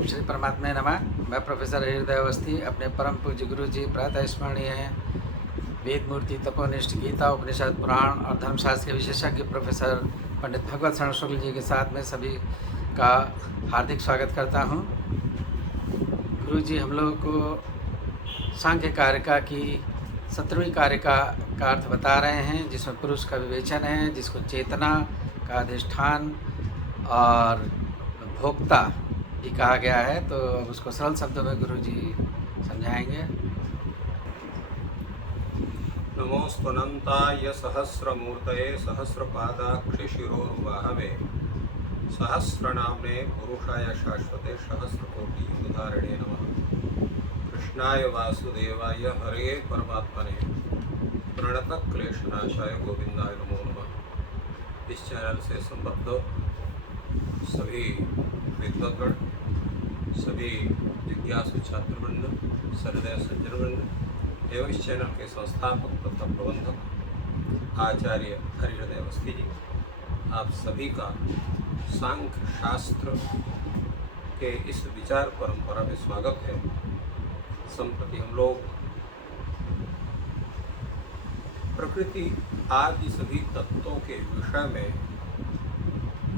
ओम श्री परमात्मा नमः। मैं प्रोफेसर हृदय अवस्थी अपने परम पूज्य गुरु जी प्रातः स्मरणीय हैं, वेद मूर्ति तपोनिष्ठ गीता उपनिषद पुराण और धर्मशास्त्र के विशेषज्ञ प्रोफेसर पंडित भगवत शरण शुक्ल जी के साथ में सभी का हार्दिक स्वागत करता हूं। गुरु जी हम लोगों को सांख्य कारिका की 17वीं कारिका का अर्थ बता रहे हैं, जिसमें पुरुष का विवेचन है, जिसको चेतना का अधिष्ठान और भोक्ता भी कहा गया है। तो अब उसको सरल शब्दों में गुरु जी समझाएंगे। नमोस्तुनन्ताय सहस्रमूर्तये सहस्रपादाक्षिशिरोर्वाहवे सहस्रनाम्ने पुरुषाय शाश्वते सहस्रकोटियुगधारिणे नमः। कृष्णाय वासुदेवाय हरे परमात्मने प्रणतक्लेशनाशाय गोविंदाय नमो नमः। इस चैनल से संबद्ध सभी विद्वद्गण, सभी जिज्ञासु छात्रवृंद, सहृदय सज्जनवृंद एवं इस चैनल के संस्थापक तथा प्रबंधक आचार्य हरिहृदय अवस्थी जी, आप सभी का सांख्य शास्त्र के इस विचार परंपरा में स्वागत है। संप्रति हम लोग प्रकृति आदि सभी तत्वों के विषय में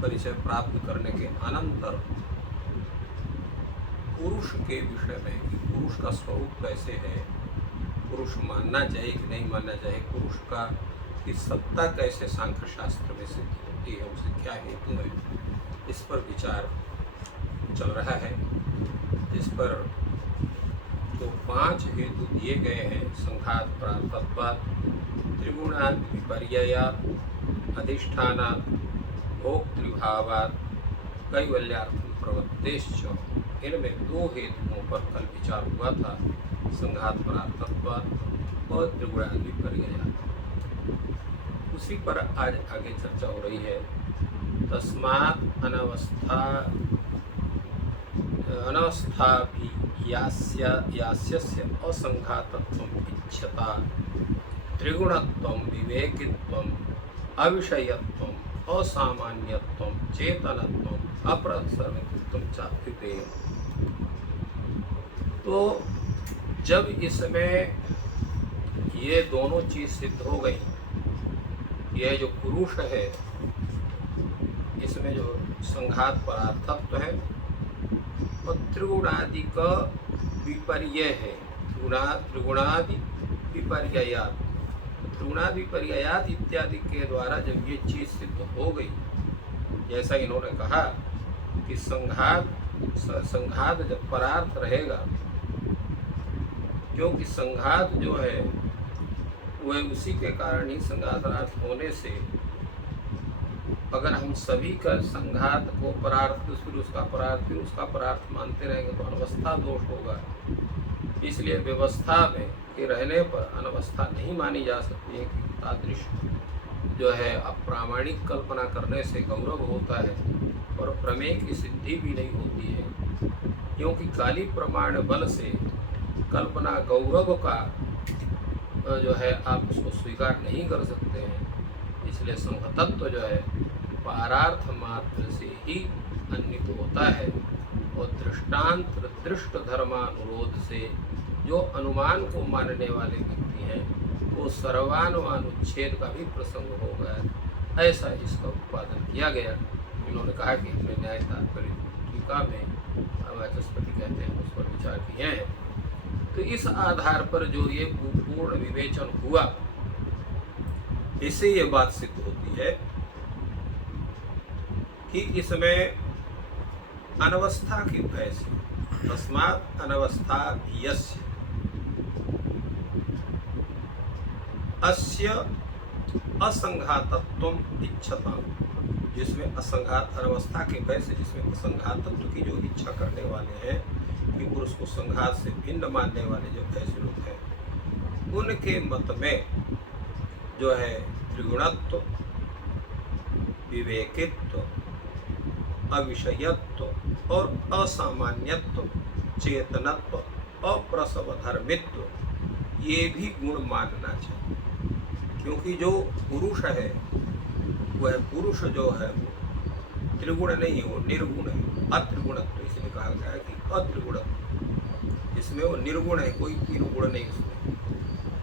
परिचय प्राप्त करने के अनंतर पुरुष के विषय में कि पुरुष का स्वरूप कैसे है, पुरुष मानना चाहिए कि नहीं मानना चाहिए, पुरुष का की सत्ता कैसे सांख्य शास्त्र में सिद्ध होती है, उसे क्या हेतु है, इस पर विचार चल रहा है। इस पर तो 5 हेतु दिए गए हैं: संघात प्रारब्धत्वात्, त्रिगुणात् विपर्ययात्, अधिष्ठानात्, भोक्तृभावात्, कैवल्यार्थं प्रवृत्तेश्च। इनमें 2 हेतुओं पर कल विचार हुआ था, संघात प्रारब्धत्वात् और त्रिगुणात् विपर्ययात्। उसी पर आज आगे चर्चा हो रही है। तस्मात् अनवस्थाभियास्यस्य असंघातत्वम् इच्छता, त्रिगुणत्वं, विवेकित्वं, अविषयत्वं, असामान्यत्वं, चेतनत्वं, अप्रसर्वत्वं चाप्युपेयम्। तो जब इसमें ये दोनों चीज सिद्ध हो गई, यह जो पुरुष है इसमें जो संघात परार्थत्व है और त्रिगुणादि का विपर्य है, त्रिगुणादि विपर्ययात्, त्रिगुणादि विपर्ययात् इत्यादि के द्वारा जब ये चीज सिद्ध हो गई, जैसा इन्होंने कहा कि संघात जब परार्थ रहेगा, क्योंकि संघात जो है वह उसी के कारण ही संघातार्थ होने से अगर हम सभी का संघात को परार्थ फिर उसका परार्थ मानते रहेंगे तो अनवस्था दोष होगा। इसलिए व्यवस्था में के रहने पर अनवस्था नहीं मानी जा सकती है कि तादृश जो है अप्रामाणिक कल्पना करने से गौरव होता है और प्रमेय की सिद्धि भी नहीं होती है, क्योंकि काली प्रमाण बल से कल्पना गौरव का जो है आप उसको स्वीकार नहीं कर सकते हैं। इसलिए संघतत्व जो है पारार्थ मात्र से ही अन्वित होता है और दृष्टांत दृष्ट धर्मानुरोध से जो अनुमान को मानने वाले व्यक्ति हैं वो सर्वानुमान-उच्छेद का भी प्रसंग हो गया। ऐसा इसका उत्पादन किया गया। इन्होंने कहा कि इसमें न्याय तात्पर्य टीका में वाचस्पति कहते हैं, उस पर विचार किए हैं। तो इस आधार पर जो ये पूर्ण विवेचन हुआ, इससे ये बात सिद्ध होती है कि इसमें अनवस्था की भय से, तस्मात् अनवस्थाभियस्य अस्य असंघातत्वम् इच्छता, जिसमें असंघात अनवस्था के भय से, जिसमें असंघातत्व की जो इच्छा करने वाले हैं कि पुरुष को संघात से भिन्न मानने वाले जो ऐसे लोग हैं, उनके मत में जो है त्रिगुणत्व, विवेकित्व, अविषयत्व और असामान्यत्व, चेतनत्व, अप्रसव धर्मित्व, ये भी गुण मानना चाहिए। क्योंकि जो पुरुष है वह पुरुष जो है वो त्रिगुण नहीं, वो निर्गुण है, अत्रिगुणत्व। इसलिए कहा गया है कि अत्रिगुण, इसमें वो निर्गुण है, कोई तीनों गुण नहीं उसमें,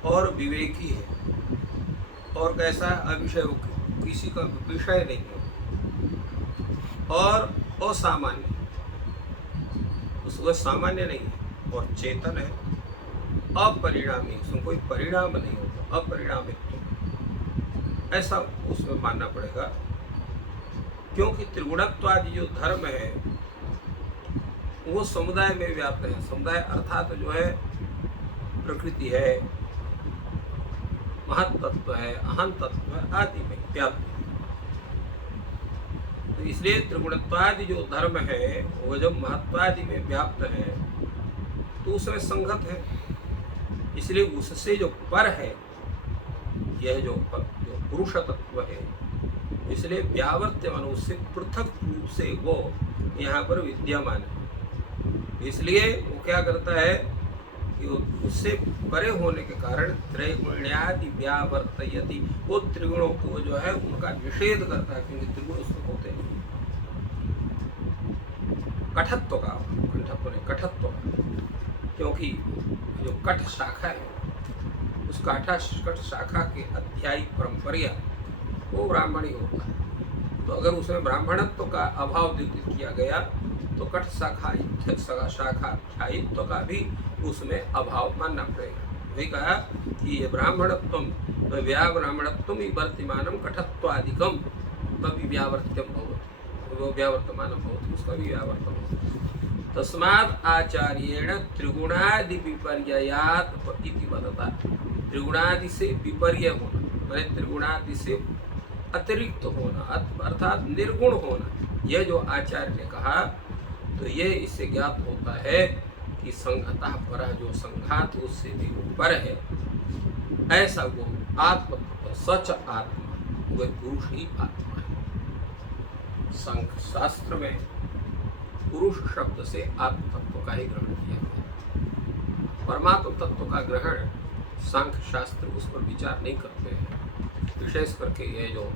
और विवेकी है, और कैसा है, अविषय, किसी का विषय नहीं है, और असामान्य, उसको सामान्य नहीं है, और चेतन है, अपरिणामी, उसमें कोई परिणाम नहीं होता, अपरिणामित्व, ऐसा उसमें मानना पड़ेगा। क्योंकि त्रिगुणत्वादि जो धर्म है वो समुदाय में व्याप्त है। समुदाय अर्थात जो है प्रकृति है, महत्तत्व है, अहं तत्व है, आदि में व्याप्त है। तो इसलिए त्रिगुणत्वादि जो धर्म है वो जब महत्वादि में व्याप्त है तो उसमें संगत है, इसलिए उससे जो पर है, यह जो पुरुष तत्व है, इसलिए व्यावर्त्यमान, उससे पृथक रूप से वो यहाँ पर विद्यमान है। इसलिए वो क्या करता है कि उससे परे होने के कारण त्रैगुण्यादि व्यावर्तयति, वो त्रिगुणों को जो है उनका निषेध करता है, क्योंकि त्रिगुण उसमें होते नहीं। कठत्व का, कंठत्व नहीं, कठत्व का, क्योंकि जो कठ शाखा है उस कठ शाखा के अध्यायी परंपरिया वो ब्राह्मणी होता है। तो अगर उसमें ब्राह्मणत्व का अभाव द्योतित किया गया तो कठ शाखा शाखायित्व का भी उसमें अभाव मानना पड़ेगा। वही कहा कि ये ब्राह्मणत्व व्याब्राह्मणत्व वर्तमानम कठत्वादिकम तभी व्यावर्त्यम भवति, वो व्यावर्तमानम भवति, उसका भी व्यावर्तम होता। तस्मात् आचार्येण त्रिगुणादि विपर्ययात् इति वदता। त्रिगुणादि से विपर्य होना माने त्रिगुणादि से अतिरिक्त होना अर्थात निर्गुण होना, यह जो आचार्य ने कहा तो ये इससे ज्ञात होता है कि संगतः पर जो संघात उससे भी ऊपर है, ऐसा वो आत्म सच आत्मा, वह पुरुष ही आत्मा है। संघ शास्त्र में पुरुष शब्द से आत्म तत्व का ही ग्रहण किया गया। परमात्म तत्व का ग्रहण सांख्य शास्त्र उस पर विचार नहीं करते हैं, विशेष करके ये जो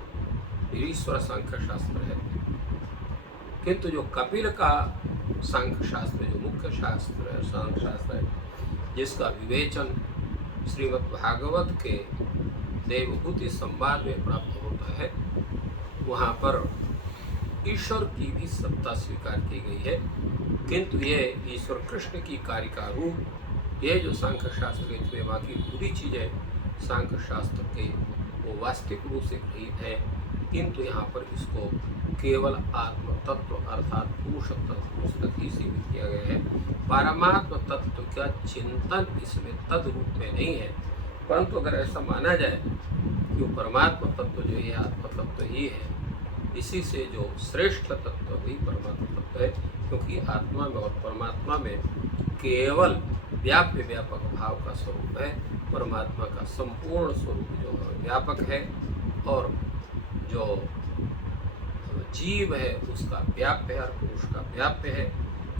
ईश्वर सांख्य शास्त्र है। किंतु जो कपिल का सांख्य शास्त्र, जो मुख्य शास्त्र है, सांख्य शास्त्र है, जिसका विवेचन श्रीमद् भागवत के देवभूति संवाद में प्राप्त होता है, वहाँ पर ईश्वर की भी सत्ता स्वीकार की गई है। किंतु ये ईश्वर कृष्ण की कारिका रूप, ये जो सांख्य शास्त्र के इसमें बाकी पूरी चीज़ें सांख्य शास्त्र के वो वास्तविक रूप से गृहीत है, किंतु यहाँ पर इसको केवल आत्म तत्व अर्थात पुरुष तत्व तक ही सीमित किया गया है। परमात्म तत्व का चिंतन इसमें तद रूप में नहीं है। परंतु अगर ऐसा माना जाए कि वो परमात्म तत्व जो है आत्म तत्व ही है, इसी से जो श्रेष्ठ तत्व वही परमात्म तत्व है, क्योंकि आत्मा में और परमात्मा में केवल व्याप्य व्यापक भाव का स्वरूप है। परमात्मा का संपूर्ण स्वरूप जो व्यापक है और जो जीव है उसका व्याप्य है और पुरुष का व्याप्य है।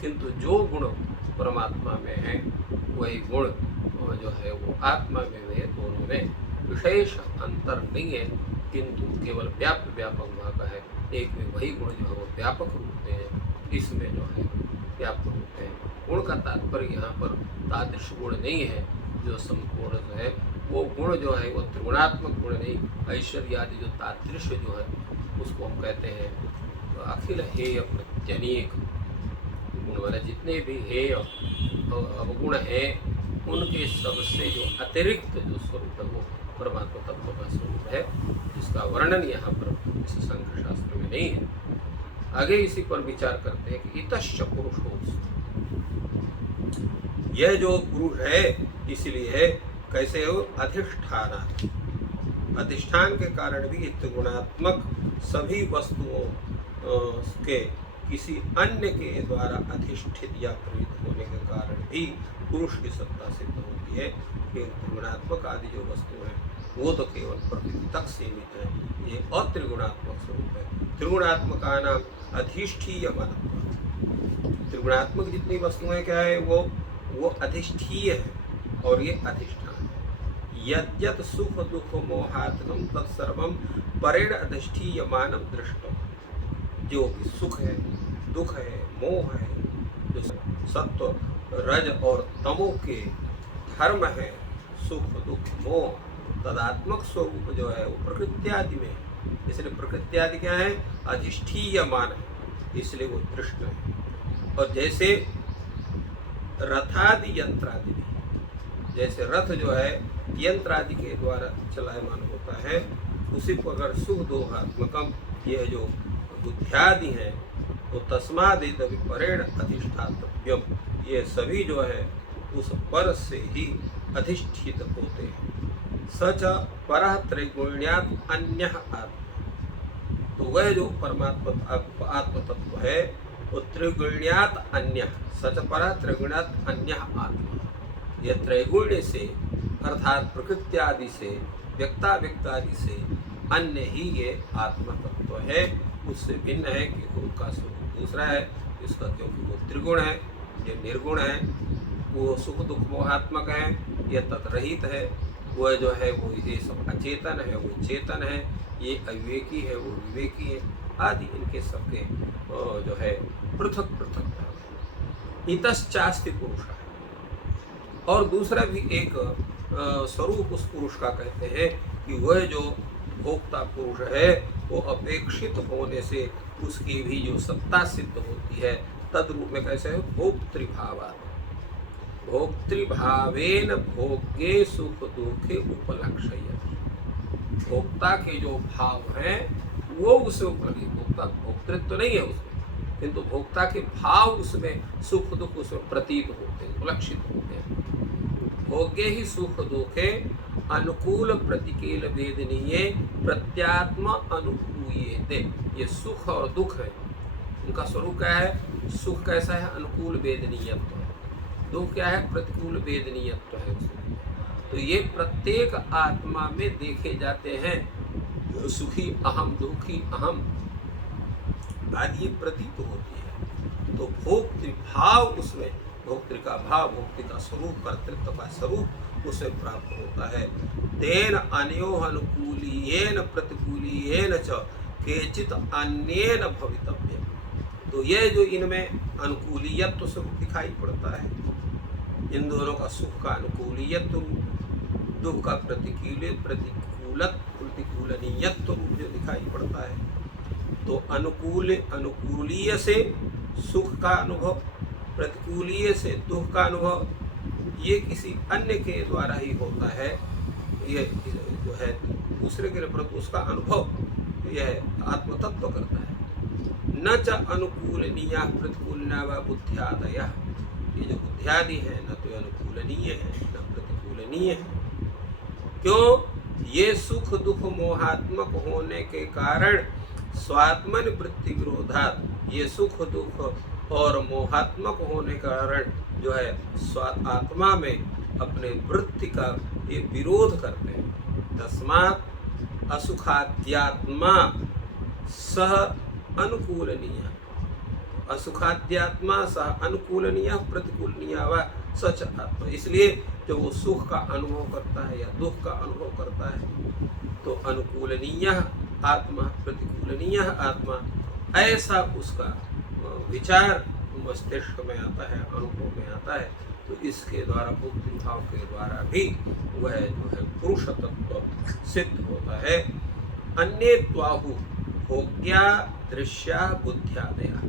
किंतु जो गुण परमात्मा में है वही गुण जो है वो आत्मा में है। दोनों में विशेष अंतर नहीं है, किंतु केवल व्याप्य व्यापक भाव का है। एक में वही गुण जो है वो व्यापक रूप में है, इसमें जो है व्यापक रूप है। गुण का तात्पर्य यहाँ पर तादृश गुण नहीं है जो संपूर्ण जो है वो गुण जो है वो त्रिगुणात्मक गुण नहीं, ऐश्वर्य आदि जो तादृश्य जो है उसको हम कहते हैं तो अखिल हेय प्रत्यनीक गुण वाले जितने भी हेय अवगुण हैं उनके सबसे जो अतिरिक्त जो स्वरूप है वो परमात्मा तत्व का स्वरूप है, जिसका वर्णन यहाँ पर इस सांख्य शास्त्र में नहीं है। आगे इसी पर विचार करते हैं कि इतश्च पुरुषो, यह जो पुरुष है इसलिए कैसे हो, अधिष्ठान, अधिष्ठान के कारण भी त्रिगुणात्मक सभी वस्तुओं के किसी अन्य के द्वारा अधिष्ठित या प्रेरित होने के कारण भी पुरुष की सत्ता सिद्ध होती है। कि त्रिगुणात्मक आदि जो वस्तु हैं वो तो केवल प्रकृति तक सीमित है, ये अत्रिगुणात्मक स्वरूप है। त्रिगुणात्मका नाम अधिष्ठीय मानव, त्रिगुणात्मक जितनी वस्तुएं क्या है वो अधिष्ठीय है और ये अधिष्ठान। यद्यत सुख दुख मोहात्मक तत्सर्वम परेण अधिष्ठीय मानव दृष्टम, जो भी सुख है, दुख है, मोह है, जो सत्व रज और तमो के धर्म है, सुख दुख मोह, तदात्मक स्वरूप जो है वो प्रकृति आदि में है। इसलिए प्रकृति आदि क्या है? अधिष्ठीयमान है, इसलिए वो दृष्ट है। और जैसे रथादि यंत्रादि में, जैसे रथ जो है यंत्र आदि के द्वारा चलायमान होता है, उसी प्रकार सुख दोहात्मकम यह जो बुद्धियादि हैं तो तस्मादित विपरेण अधिष्ठातव्यम, ये सभी जो है उस पर से ही अधिष्ठित होते हैं। सच परः त्रिगुण्यात् अन्यः आत्मा, तो वह जो परमात्मा आत्म तत्व है वो त्रिगुण्यात् अन्यः, सच परः त्रिगुण्यात् अन्यः आत्मा, यह त्रैगुण्य से अर्थात प्रकृति आदि से व्यक्ता आदि से अन्य ही ये आत्मा तत्व है, उससे भिन्न है कि उनका स्वरूप दूसरा है। इसका क्योंकि वो त्रिगुण है, ये निर्गुण है, वो सुख दुख मोहात्मक है, ये तद्रहित है, वह जो है वो ये सब अचेतन है, वो चेतन है, ये अविवेकी है, वो विवेकी है, आदि इनके सबके जो है पृथक पृथक इतश्चास्ति पुरुष है। और दूसरा भी एक स्वरूप उस पुरुष का कहते हैं कि वह जो भोक्ता पुरुष है वो अपेक्षित होने से उसकी भी जो सत्ता सिद्ध होती है तद्रूप में कैसे है? भोक्तृभावात्, भोक्तृभावेन भोग्ये सुख दुखे उपलक्षयति, भोक्ता के जो भाव हैं वो उसे उपलक्षित, भोक्ता भोक्तृत्व तो नहीं है उसमें, किंतु भोक्ता के भाव उसमें सुख दुख उसमें प्रतीत होते हैं, उपलक्षित होते हैं। भोग्य ही सुख दुखे अनुकूल प्रतिकूल वेदनीय प्रत्यात्म अनुकूयते, ये सुख और दुख है, उनका स्वरूप क्या है? सुख कैसा है? अनुकूल वेदनीयत्व है, दुख क्या है? प्रतिकूल वेदनीयत्व है। तो ये प्रत्येक आत्मा में देखे जाते हैं, सुखी अहम दुखी अहम आदि प्रतीत होती है। तो भोक्तृभाव उसमें, भोक्तृ का भाव, भोक्तृ का स्वरूप, कर्तृत्व का स्वरूप उसे प्राप्त होता है। तेन अन्योः अनुकूलीयेन प्रतिकूलीयेन च केचित अन्येन भवितव्यम्, तो ये जो इनमें अनुकूलीयत्व स्वरूप दिखाई पड़ता है, इन दोनों का सुख का अनुकूलीयत्व रूप, दुख का प्रतिकूलनीयत्व रूप जो दिखाई पड़ता है, तो अनुकूलीय से सुख का अनुभव, प्रतिकूलीय से दुख का अनुभव, ये किसी अन्य के द्वारा ही होता है। ये जो है दूसरे के प्रति उसका अनुभव यह आत्मतत्व करता है। न च अनुकूलनीय प्रतिकूलना व बुद्ध्यादय, ये जो बुद्ध्यादि है न तो अनुकूलनीय है न प्रतिकूलनीय है। क्यों? ये सुख दुख मोहात्मक होने के कारण स्वात्मन वृत्ति विरोधात, ये सुख दुख और मोहात्मक होने के कारण जो है आत्मा में अपने वृत्ति का ये विरोध करते हैं। तस्मात् असुखाद्यात्मा सह अनुकूलनीय, असुखाद्यात्मा सह अनुकूलनीय प्रतिकूलनीय व सच आत्मा, इसलिए जब वो सुख का अनुभव करता है या दुख का अनुभव करता है तो अनुकूलनीय आत्मा प्रतिकूलनीय आत्मा, ऐसा उसका विचार मस्तिष्क में आता है, अनुभव में आता है। तो इसके द्वारा बुद्धि भाव के द्वारा भी वह जो है पुरुष तत्व सिद्ध होता है। अन्य त्वाहु भोग्या दृश्या बुद्ध्यादया,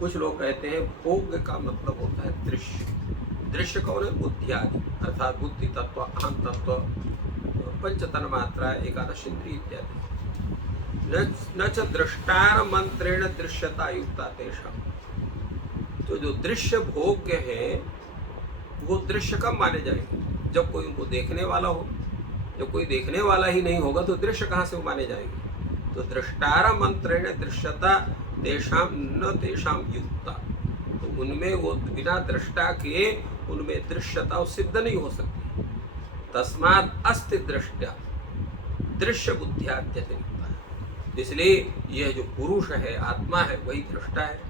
कुछ लोग कहते हैं भोग्य का मतलब होता है दृश्य, दृश्य कौन है? बुद्धियादि, अर्थात बुद्धि तत्व, अहम तत्व, पंचतन मात्रा, एकादश इंद्रिय इत्यादि। न च दृष्टार मंत्रेण दृश्यता युक्ता तेषां, तो जो दृश्य भोग्य है वो दृश्य कब माने जाएंगे? जब कोई उनको देखने वाला हो। जब कोई देखने वाला ही नहीं होगा तो दृश्य कहाँ से माने जाएंगे? तो दृष्टार मंत्रेण दृश्यता तेषां न तेषां युक्ता, तो उनमें वो बिना दृष्टा के उनमें दृश्यता सिद्ध नहीं हो सकती। तस्मात् अस्ति दृष्टा दृश्य बुद्ध्यात्यतिरिक्ता, इसलिए यह जो पुरुष है, आत्मा है, वही दृष्टा है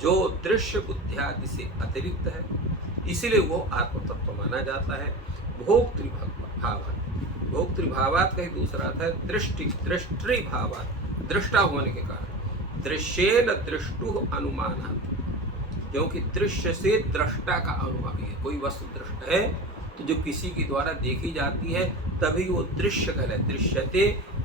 जो दृश्य बुद्धियादि से अतिरिक्त है, इसीलिए वो आत्म तत्व माना जाता है। भोक्तृभावात्, भोक्तृभावात् का ही दूसरा अर्थ है दृष्टि, दृष्टृभावात्, दृष्टा होने के कारण, दृश्येन दृष्टुः अनुमानात्, क्योंकि दृश्य से दृष्टा का अनुभव है। कोई वस्तु दृष्ट है तो जो किसी के द्वारा देखी जाती है तभी वो दृश्य कहलाए। दृश्यते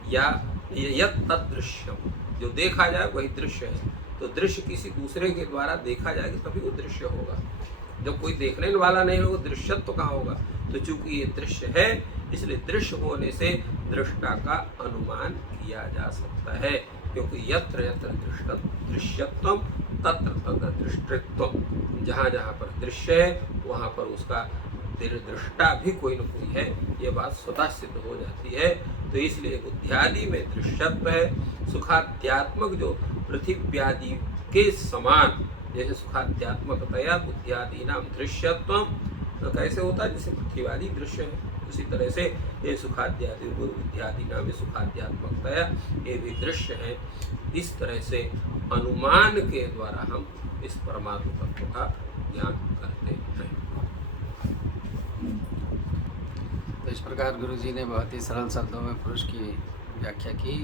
या यत् तदृश्यम, जो देखा जाए वही दृश्य है। तो दृश्य किसी दूसरे के द्वारा देखा जाएगा तभी वो दृश्य होगा। जब कोई देखने वाला नहीं होगा दृश्यत्व तो कहाँ होगा। तो चूंकि ये दृश्य है इसलिए दृश्य होने से दृष्टा का अनुमान किया जा सकता है, क्योंकि यत्र यत्र दृश्यत्वम तत्र तत्र दृष्टित्वम। जहाँ जहाँ पर दृश्य है वहाँ पर उसका दृष्टा भी कोई न कोई है, ये बात स्वतः सिद्ध हो जाती है। तो इसलिए बुद्धियादि में दृश्यत्व है। सुखाध्यात्मक जो पृथिव्यादि के समान, जैसे सुखाध्यात्मकतया बुद्धियादि नाम दृश्यत्व तो कैसे होता है, जैसे पृथ्वीवादी दृश्य है, उसी तरह से ये सुखाध्यादि बुद्धियादि नाम सुखाध्यात्मकतया ये भी दृश्य है। इस तरह से अनुमान के द्वारा हम इस परमात्मा तत्व का ज्ञान करते हैं। तो इस प्रकार गुरु जी ने बहुत ही सरल शब्दों में पुरुष की व्याख्या की